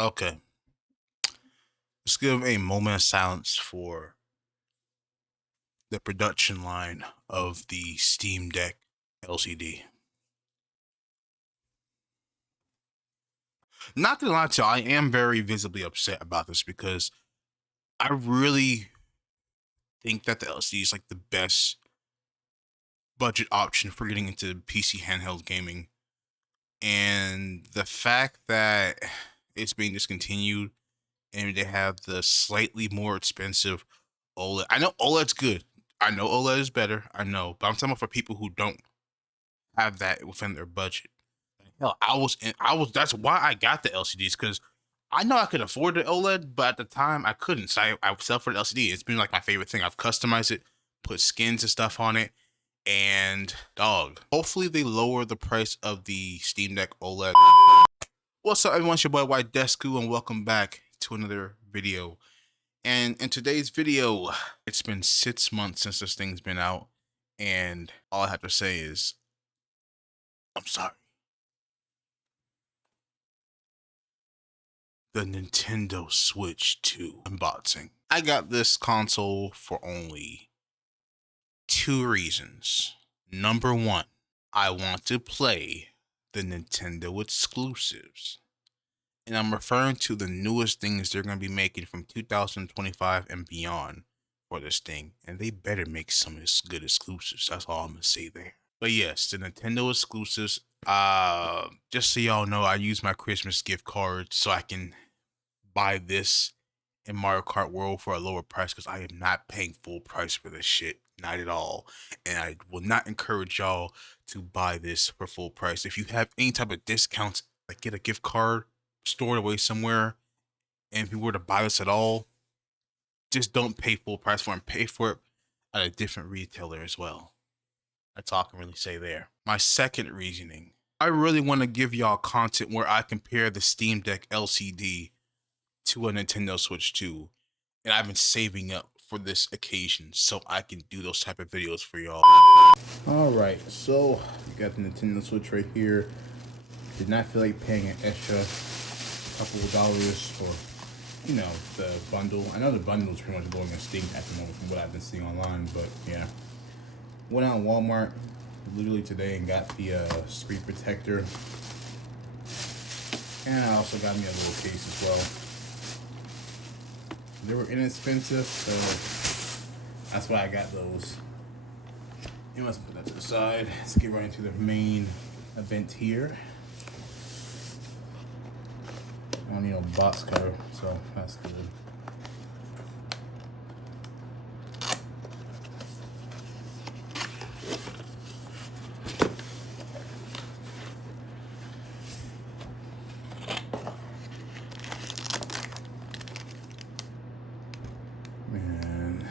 Okay, let's give a moment of silence for the production line of the Steam Deck LCD. Not to lie to you, I am very visibly upset about this because I really think that the LCD is like the best budget option for getting into PC handheld gaming. And the fact that it's being discontinued and they have the slightly more expensive OLED. I know OLED's good. I know OLED is better. I know, but I'm talking about for people who don't have that within their budget. Hell, that's why I got the LCDs, because I know I could afford the OLED, but at the time I couldn't. So I sell for the LCD. It's been like my favorite thing. I've customized it, put skins and stuff on it, and dog. Hopefully they lower the price of the Steam Deck OLED. What's up, everyone? It's your boy WhiteDesku, and welcome back to another video. And in today's video, it's been 6 months since this thing's been out, and all I have to say is, I'm sorry. The Nintendo Switch 2 unboxing. I got this console for only 2 reasons. Number 1, I want to play the Nintendo exclusives. And I'm referring to the newest things they're going to be making from 2025 and beyond for this thing. And they better make some good exclusives. That's all I'm going to say there. But yes, the Nintendo exclusives. Just so y'all know, I use my Christmas gift card so I can buy this in Mario Kart World for a lower price, because I am not paying full price for this shit. Not at all. And I will not encourage y'all to buy this for full price. If you have any type of discounts, like get a gift card stored away somewhere, and if you were to buy this at all, just don't pay full price for it, and pay for it at a different retailer as well. That's all I can really say there. My second reasoning, I really want to give y'all content where I compare the Steam Deck LCD to a Nintendo Switch 2, and I've been saving up for this occasion so I can do those type of videos for y'all. Alright, so you got the Nintendo Switch right here. Did not feel like paying an extra couple of dollars for, the bundle. I know the bundle is pretty much going on Steam at the moment from what I've been seeing online, but yeah. Went out Walmart literally today and got the screen protector. And I also got me a little case as well. They were inexpensive, so that's why I got those. You must put that to the side. Let's get right into the main event here. I don't need a box cover, so that's good. Man,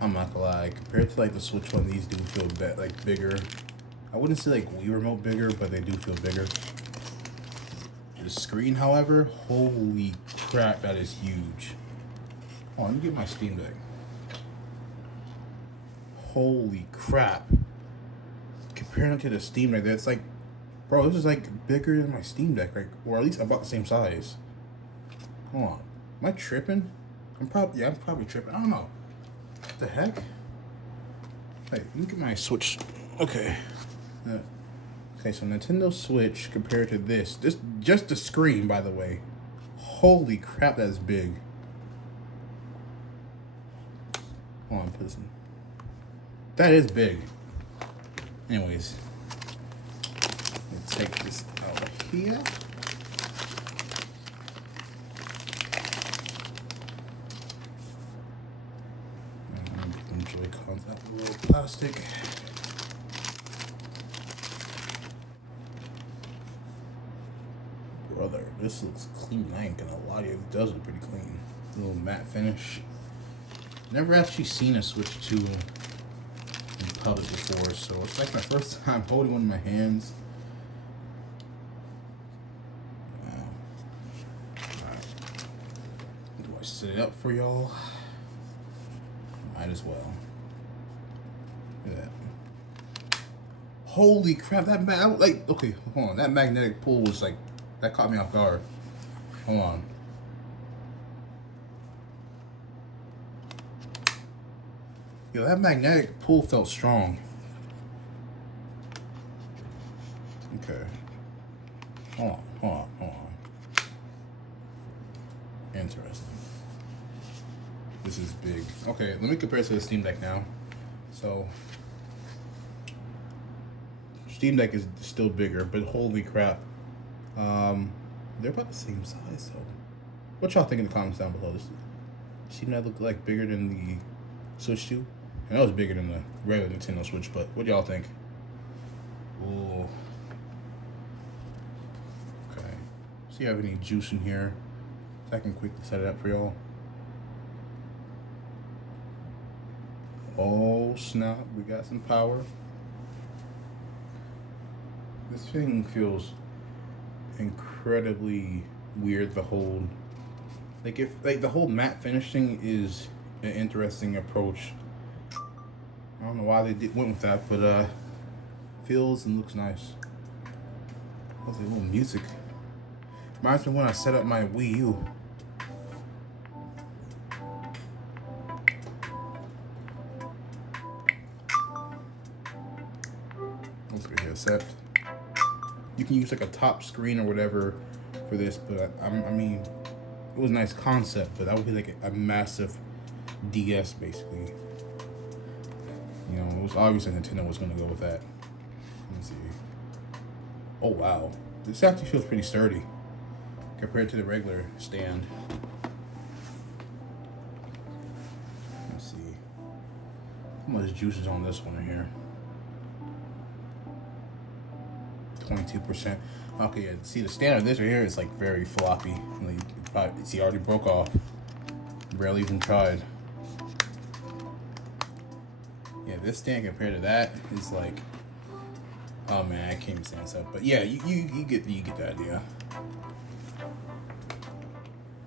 I'm not gonna lie. Compared to like the Switch One, these do feel like bigger. I wouldn't say like Wii Remote bigger, but they do feel bigger. The screen, however, holy crap, that is huge. Oh, let me get my Steam Deck. Holy crap. Comparing to the Steam Deck, that's like, bro, this is like bigger than my Steam Deck, right? Or at least about the same size. Hold on. Am I tripping? I'm probably tripping. I don't know. What the heck? Hey, look at my Switch. Okay. Okay, so Nintendo Switch compared to this just the screen, by the way. Holy crap, that's big. Hold on, listen. That is big. Anyways, let's take this out of here. And Joy-Cons out of the little plastic. Brother, this looks clean. I ain't gonna lie to you, it does look pretty clean. A little matte finish. Never actually seen a Switch 2 in public before, so it's like my first time holding one in my hands. Wow. Alright. Do I set it up for y'all? Might as well. Look at that. Holy crap! Okay, hold on. That magnetic pull was like, that caught me off guard. Hold on. Yo, that magnetic pull felt strong. Okay. Hold on. Interesting. This is big. Okay, let me compare it to the Steam Deck now. So, Steam Deck is still bigger, but holy crap. They're about the same size, so. What y'all think in the comments down below? Does Steam Deck look like bigger than the Switch 2? I know it's bigger than the regular Nintendo Switch, but what do y'all think? Ooh. Okay. See if you have any juice in here. So I can quickly set it up for y'all. Oh snap, we got some power. This thing feels incredibly weird to hold. Like the whole matte finishing is an interesting approach. I don't know why they went with that, but feels and looks nice. What's a little music? Reminds me when I set up my Wii U. Let's go here, accept. You can use like a top screen or whatever for this, but I mean, it was a nice concept, but that would be like a massive DS basically. You know, it was obvious that Nintendo was going to go with that. Let's see. Oh wow, this actually feels pretty sturdy compared to the regular stand. Let's see. How much juice is on this one in here? 22%. Okay, yeah. See, the stand of this right here is like very floppy. Like, see, already broke off. Barely even tried. Yeah, this stand compared to that is like, oh man, I can't even stand this up. But yeah, you get the idea.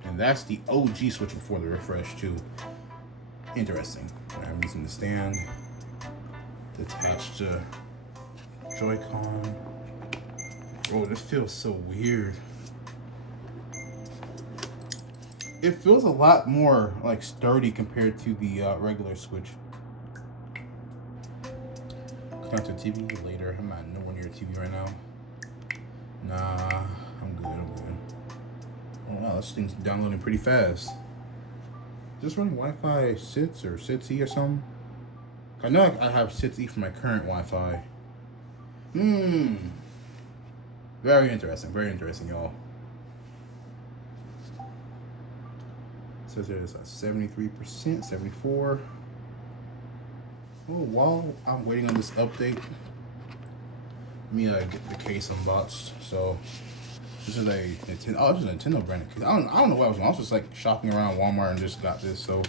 And that's the OG Switch before the refresh too. Interesting. I'm using the stand attached to Joy-Con. Oh, this feels so weird. It feels a lot more like sturdy compared to the regular Switch. Connect to TV later. I'm not nowhere near a TV right now. Nah, I'm good. Oh wow, this thing's downloading pretty fast. Is this running Wi-Fi 6 or 6E or something? I know I have 6E for my current Wi-Fi. Very interesting, y'all. It says there's a 73%, 74%. Oh, while I'm waiting on this update, let me get the case unboxed. So this is a Nintendo. Oh, this is a Nintendo branded case. I don't know what I was doing. I was just like shopping around Walmart and just got this. So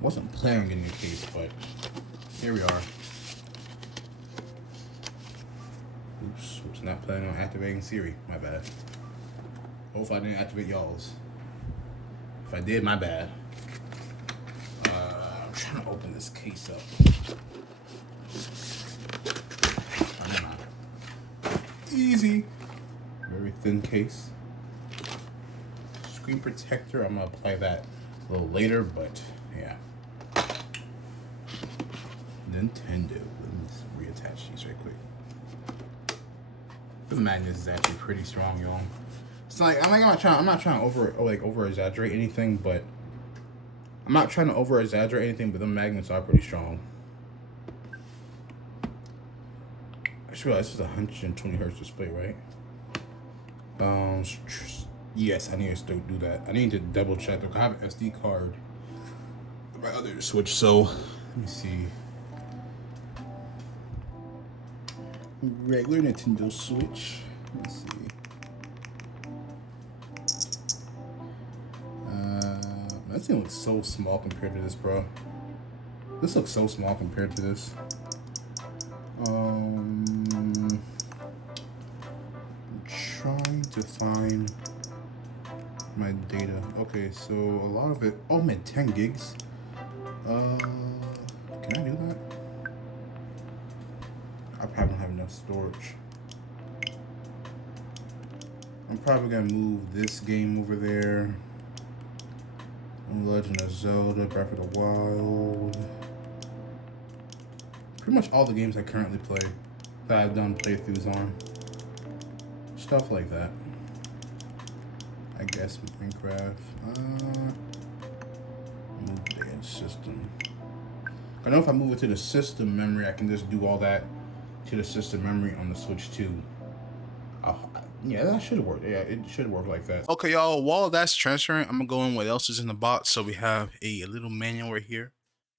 wasn't planning on getting a case, but here we are. Oops, was not planning on activating Siri. My bad. Hopefully I didn't activate y'all's. If I did, my bad. I'm trying to open this case up. Easy. Very thin case. Screen protector. I'm gonna apply that a little later, but yeah. Nintendo. Let me reattach these right quick. The magnet is actually pretty strong, y'all. It's like I'm not trying to over exaggerate anything, but I'm not trying to over exaggerate anything, but the magnets are pretty strong. I just realized this is a 120 hertz display, right? Yes, I need to still do that. I need to double check. I have an SD card on my other Switch, so let me see. Regular Nintendo Switch. Let's see. That thing looks so small compared to this, bro. This looks so small compared to this. I'm trying to find my data. Okay, so a lot of it. Oh man, 10 gigs. Can I do that? I probably don't have enough storage. I'm probably gonna move this game over there. Legend of Zelda, Breath of the Wild. Pretty much all the games I currently play that I've done playthroughs on. Stuff like that. I guess Minecraft. Move the system. I know if I move it to the system memory, I can just do all that to the system memory on the Switch 2. Yeah, that should work. Yeah, it should work like that. Okay, y'all, while that's transferring, I'm gonna go in what else is in the box. So we have a little manual right here.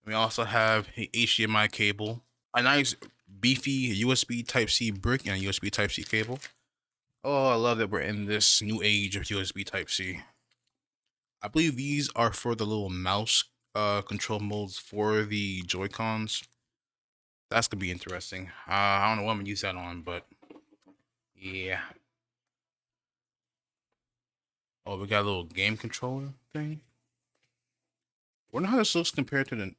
We also have a HDMI cable, a nice beefy USB Type-C brick, and a USB Type-C cable. Oh, I love that we're in this new age of USB Type-C. I believe these are for the little mouse control modes for the Joy-Cons. That's gonna be interesting. I don't know what I'm gonna use that on, but yeah. Oh, we got a little game controller thing. Wonder how this looks compared to the.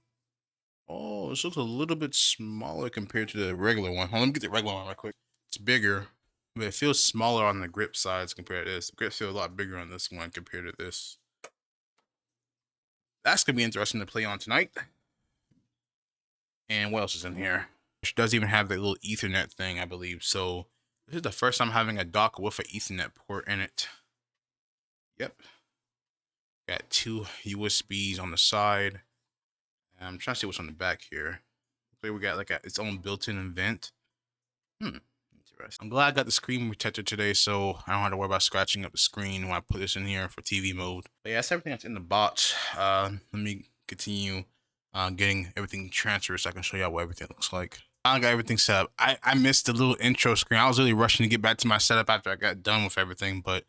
Oh, this looks a little bit smaller compared to the regular one. Hold on, let me get the regular one right quick. It's bigger, but it feels smaller on the grip sides compared to this. The grips feel a lot bigger on this one compared to this. That's gonna be interesting to play on tonight. And what else is in here? It does even have the little Ethernet thing, I believe. So this is the first time having a dock with an Ethernet port in it. Yep. Got two USBs on the side. I'm trying to see what's on the back here. We got like its own built-in vent. Interesting. I'm glad I got the screen protector today, so I don't have to worry about scratching up the screen when I put this in here for TV mode. But yeah, that's everything that's in the box. Let me continue getting everything transferred so I can show y'all what everything looks like. I got everything set up. I missed the little intro screen. I was really rushing to get back to my setup after I got done with everything, but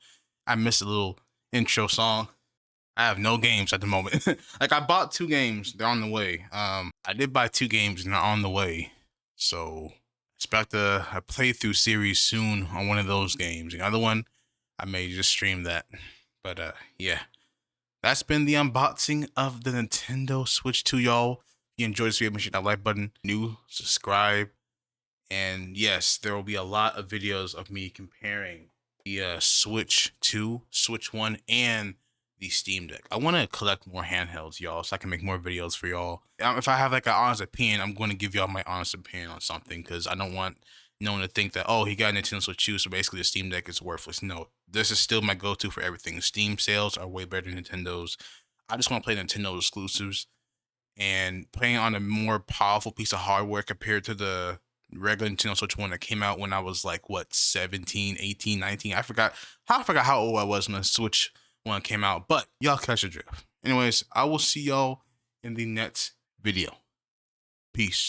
I missed the little intro song. I have no games at the moment. Like I bought 2 games, they're on the way. I did buy 2 games and they're on the way. So expect a playthrough series soon on one of those games. The other one, I may just stream that. But yeah. That's been the unboxing of the Nintendo Switch 2, y'all. If you enjoyed this video, make sure that like button, new, subscribe. And yes, there will be a lot of videos of me comparing the Switch 2, Switch 1, and the Steam Deck. I want to collect more handhelds, y'all, so I can make more videos for y'all. If I have like an honest opinion, I'm going to give y'all my honest opinion on something because I don't want no one to think that, oh, he got a Nintendo Switch 2, so basically the Steam Deck is worthless. No, this is still my go-to for everything. Steam sales are way better than Nintendo's. I just want to play Nintendo exclusives, and playing on a more powerful piece of hardware compared to the regular Nintendo Switch 1 that came out when I was like, what, 17, 18, 19? I forgot how old I was when the Switch 1 came out, but y'all catch the drift. Anyways, I will see y'all in the next video. Peace.